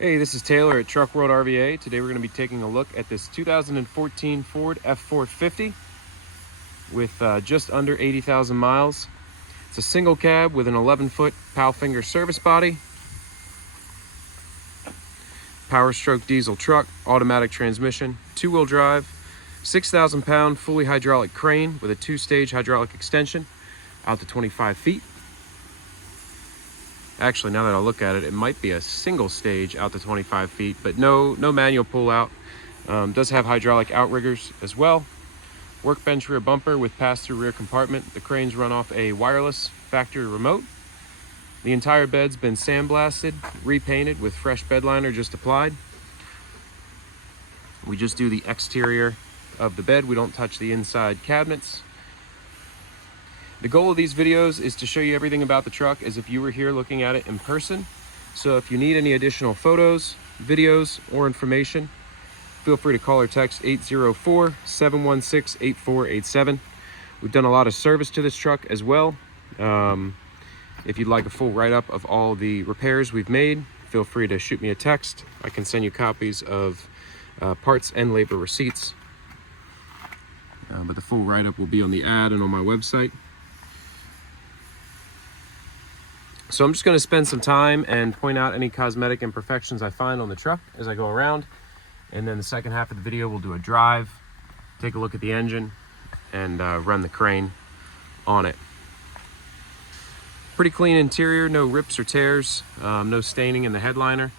Hey, this is Taylor at Truck World RVA. Today we're going to be taking a look at this 2014 Ford F450 with just under 80,000 miles. It's a single cab with an 11-foot Palfinger service body, power stroke diesel truck, automatic transmission, two-wheel drive, 6,000-pound fully hydraulic crane with a two-stage hydraulic extension out to 25 feet. Actually, now that I look at it, it might be a single stage out to 25 feet, but no manual pull out. Does have hydraulic outriggers as well. Workbench rear bumper with pass-through rear compartment. The cranes run off a wireless factory remote. The entire bed's been sandblasted, repainted with fresh bed liner just applied. We just do the exterior of the bed. We don't touch the inside cabinets. The goal of these videos is to show you everything about the truck as if you were here looking at it in person. So if you need any additional photos, videos, or information, feel free to call or text 804-716-8487. We've done a lot of service to this truck as well. If you'd like a full write-up of all the repairs we've made, feel free to shoot me a text. I can send you copies of parts and labor receipts. But the full write-up will be on the ad and on my website. So I'm just going to spend some time and point out any cosmetic imperfections I find on the truck as I go around. And then the second half of the video, we'll do a drive, take a look at the engine, and run the crane on it. Pretty clean interior, no rips or tears, no staining in the headliner.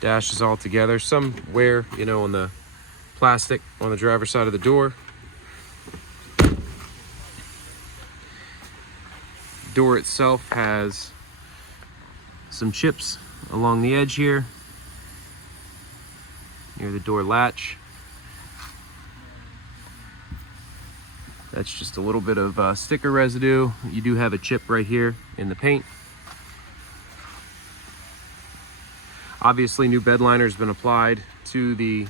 Dash is all together. Some wear, on the plastic on the driver's side of the door. Door itself has some chips along the edge here near the door latch. That's just a little bit of sticker residue. You do have a chip right here in the paint. Obviously, new bed liner has been applied to the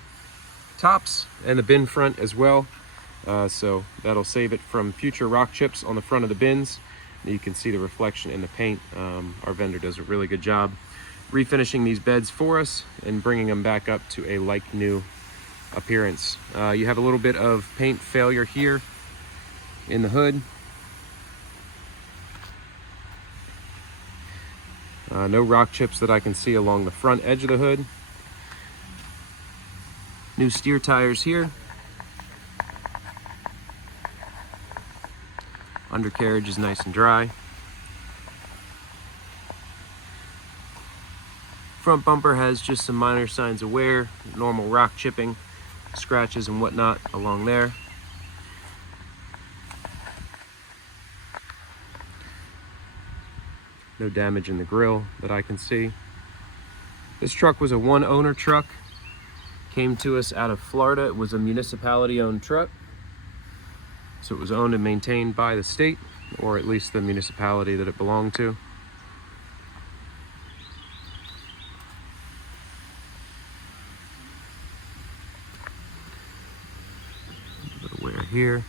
tops and the bin front as well, so that'll save it from future rock chips on the front of the bins. You can see the reflection in the paint. Our vendor does a really good job refinishing these beds for us and bringing them back up to a like new appearance. You have a little bit of paint failure here in the hood. No rock chips that I can see along the front edge of the hood. New steer tires here. Undercarriage is nice and dry. Front bumper has just some minor signs of wear, normal rock chipping, scratches and whatnot along there. No damage in the grille that I can see. This truck was a one-owner truck. Came to us out of Florida. It was a municipality-owned truck. So it was owned and maintained by the state, or at least the municipality that it belonged to. A bit of wear here.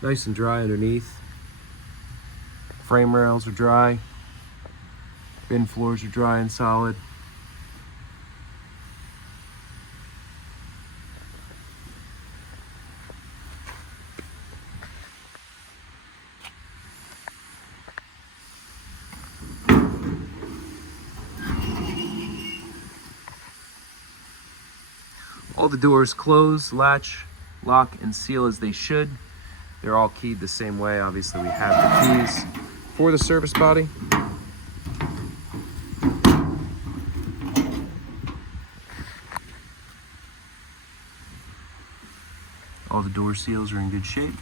Nice and dry underneath. Frame rails are dry. Bin floors are dry and solid. All the doors close, latch, lock, and seal as they should. They're all keyed the same way. Obviously, we have the keys for the service body. All the door seals are in good shape.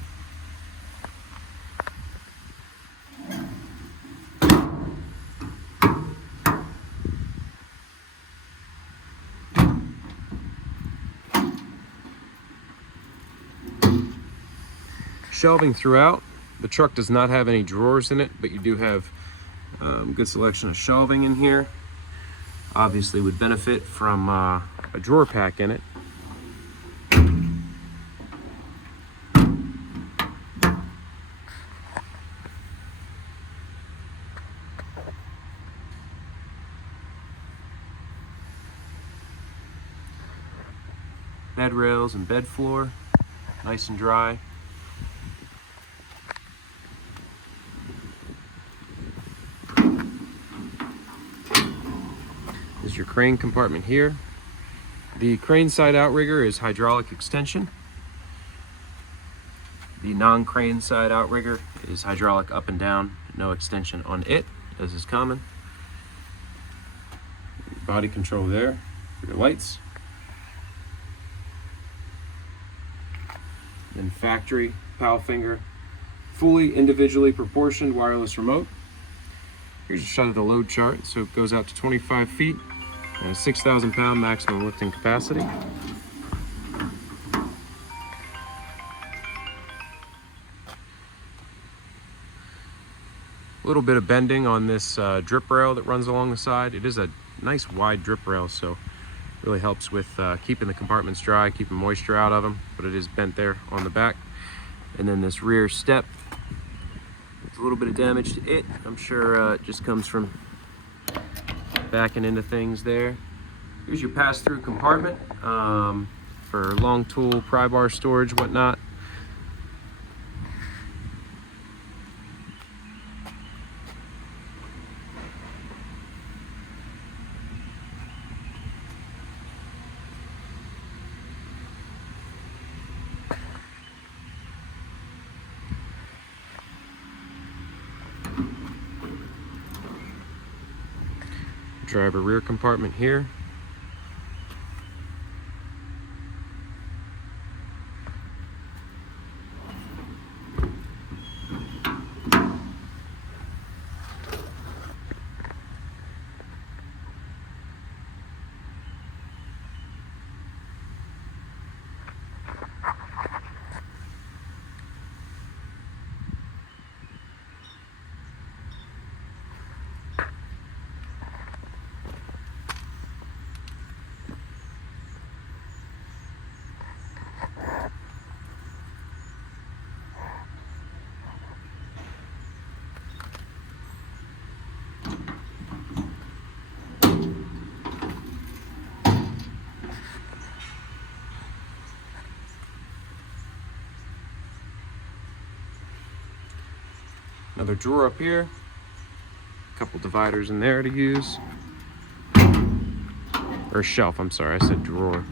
Shelving throughout. The truck does not have any drawers in it, but you do have good selection of shelving in here. Obviously would benefit from a drawer pack in it. Bed rails and bed floor, nice and dry. This is your crane compartment here. The crane side outrigger is hydraulic extension. The non-crane side outrigger is hydraulic up and down, no extension on it, as is common. Body control there for your lights. Then factory Palfinger, fully individually proportioned wireless remote. Here's a shot of the load chart. So it goes out to 25 feet and a 6,000 pound maximum lifting capacity. A little bit of bending on this drip rail that runs along the side. It is a nice wide drip rail, so really helps with keeping the compartments dry, keeping moisture out of them, but it is bent there on the back. And then this rear step, there's a little bit of damage to it. I'm sure it just comes from backing into things there. Here's your pass-through compartment for long tool, pry bar storage, whatnot. Driver rear compartment here. Another drawer up here, a couple dividers in there to use, or shelf, I'm sorry, I said drawer.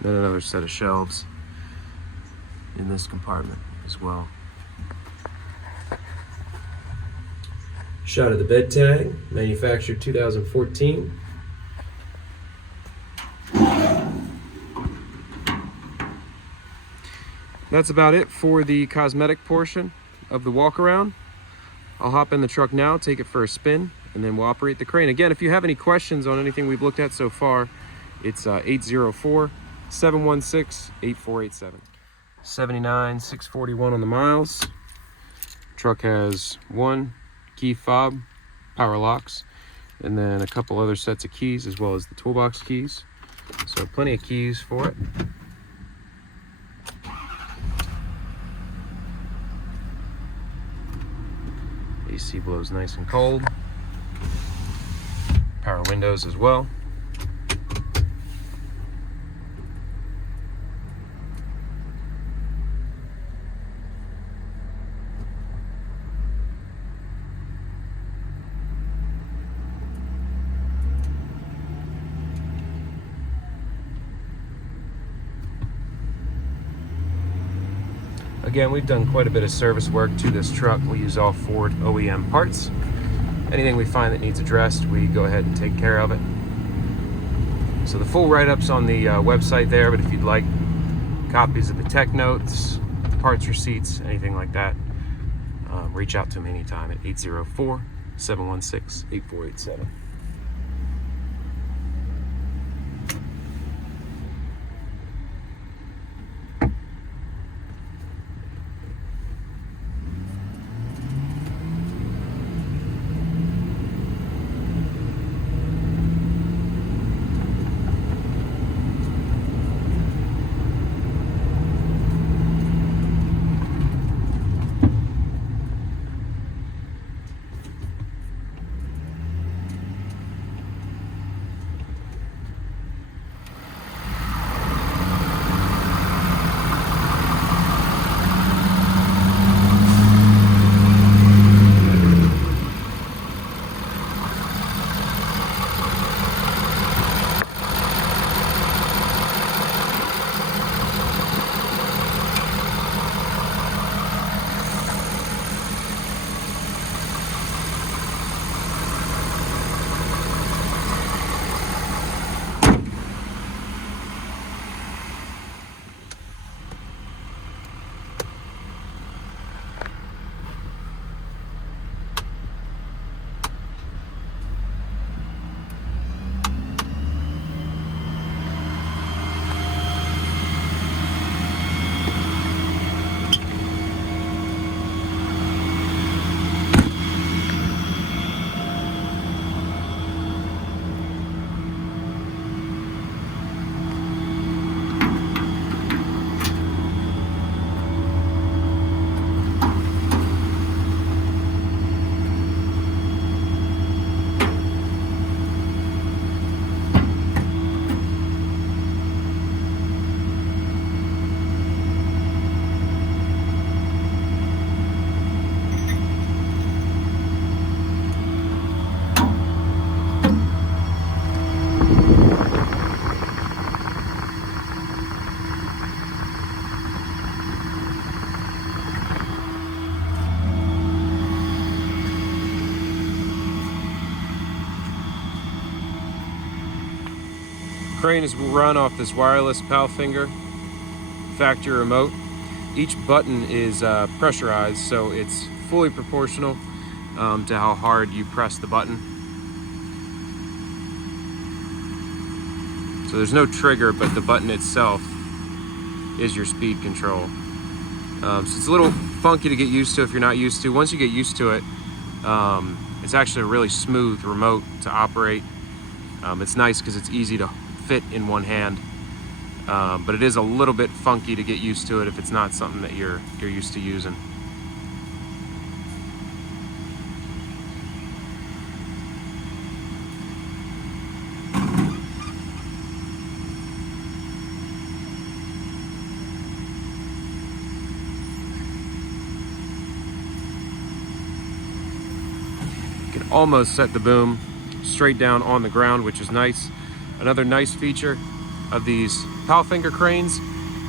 Then another set of shelves in this compartment as well. Shot of the bed tag, manufactured 2014. That's about it for the cosmetic portion of the walk around. I'll hop in the truck now, take it for a spin, and then we'll operate the crane. Again, if you have any questions on anything we've looked at so far, it's 804-716-8487. 79,641 on the miles. Truck has one key fob, power locks, and then a couple other sets of keys as well as the toolbox keys. So plenty of keys for it. AC blows nice and cold. Power windows as well. Again, we've done quite a bit of service work to this truck. We use all Ford OEM parts. Anything we find that needs addressed, we go ahead and take care of it. So the full write-up's on the website there, but if you'd like copies of the tech notes, parts receipts, anything like that, reach out to me anytime at 804-716-8487. Crane is run off this wireless Palfinger factory remote. Each button is pressurized, so it's fully proportional to how hard you press the button. So there's no trigger, but the button itself is your speed control. So it's a little funky to get used to if you're not used to. Once you get used to it, it's actually a really smooth remote to operate. It's nice because it's easy to fit in one hand, but it is a little bit funky to get used to it if it's not something that you're used to using. You can almost set the boom straight down on the ground, which is nice. Another nice feature of these Palfinger cranes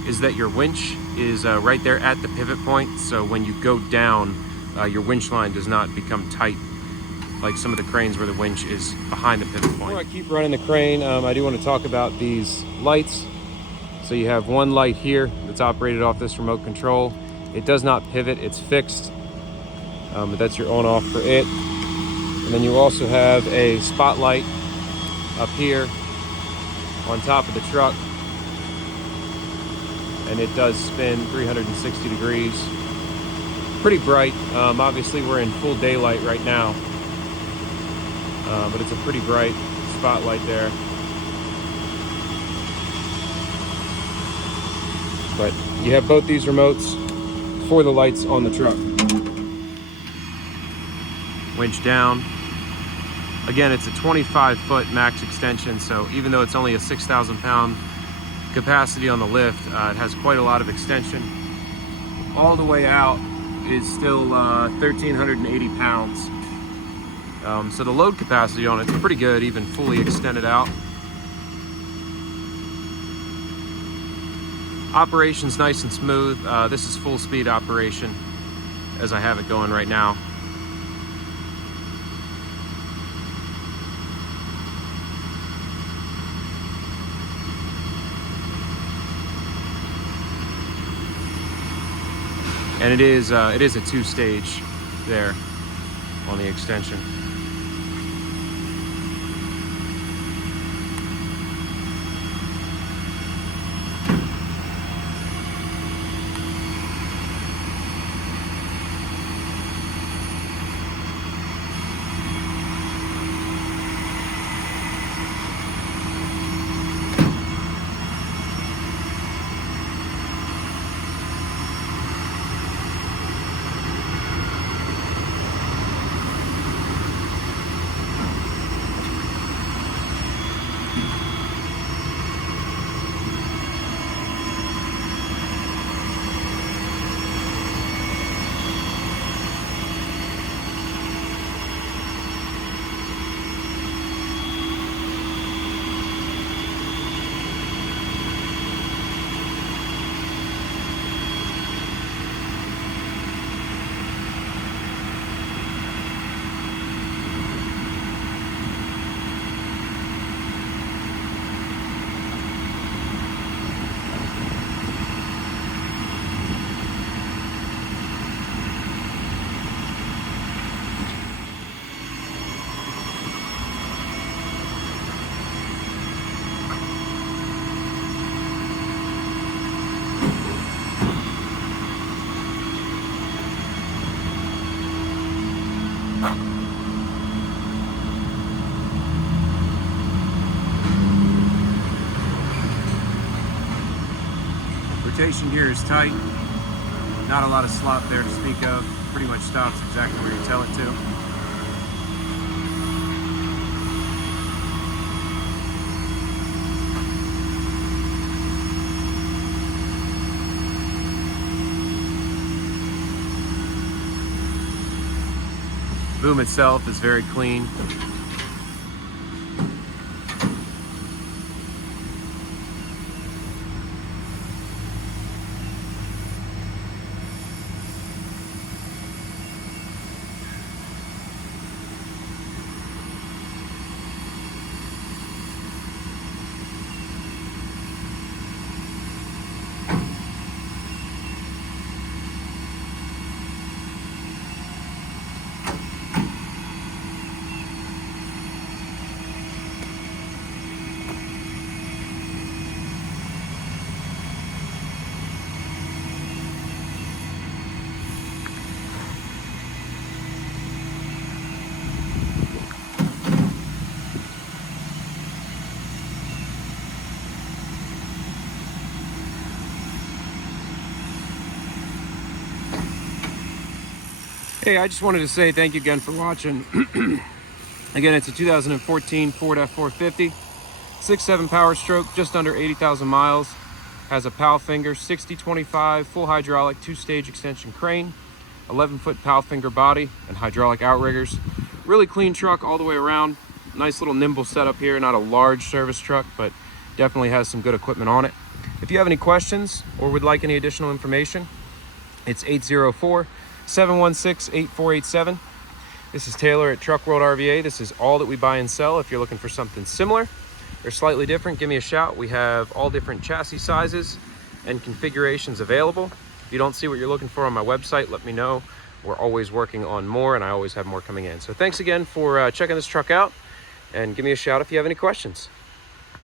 is that your winch is right there at the pivot point, so when you go down, your winch line does not become tight like some of the cranes where the winch is behind the pivot point. Before I keep running the crane, I do want to talk about these lights. So you have one light here that's operated off this remote control. It does not pivot, it's fixed, but that's your on-off for it. And then you also have a spotlight up here on top of the truck, and it does spin 360 degrees. Pretty bright. Obviously we're in full daylight right now, but it's a pretty bright spotlight there. But you have both these remotes for the lights on the truck. Winch down. Again, it's a 25-foot max extension, so even though it's only a 6,000 pound capacity on the lift, it has quite a lot of extension. All the way out is still 1,380 pounds. So the load capacity on it's pretty good, even fully extended out. Operation's nice and smooth. This is full speed operation as I have it going right now. And it is a 2-stage there on the extension. Rotation here is tight, not a lot of slop there to speak of, pretty much stops exactly where you tell it to. Boom itself is very clean. Hey, I just wanted to say thank you again for watching. Again, it's a 2014 Ford F450, 6.7 power stroke, just under 80,000 miles. Has a Palfinger 60/25 full hydraulic 2-stage extension crane, 11-foot Palfinger body, and hydraulic outriggers. Really clean truck all the way around. Nice little nimble setup here. Not a large service truck, but definitely has some good equipment on it. If you have any questions or would like any additional information, it's 804-716-8487. This is Taylor at Truck World RVA. This is all that we buy and sell. If you're looking for something similar or slightly different, give me a shout. We have all different chassis sizes and configurations available. If you don't see what you're looking for on my website, let me know. We're always working on more, and I always have more coming in. So thanks again for checking this truck out, and give me a shout if you have any questions.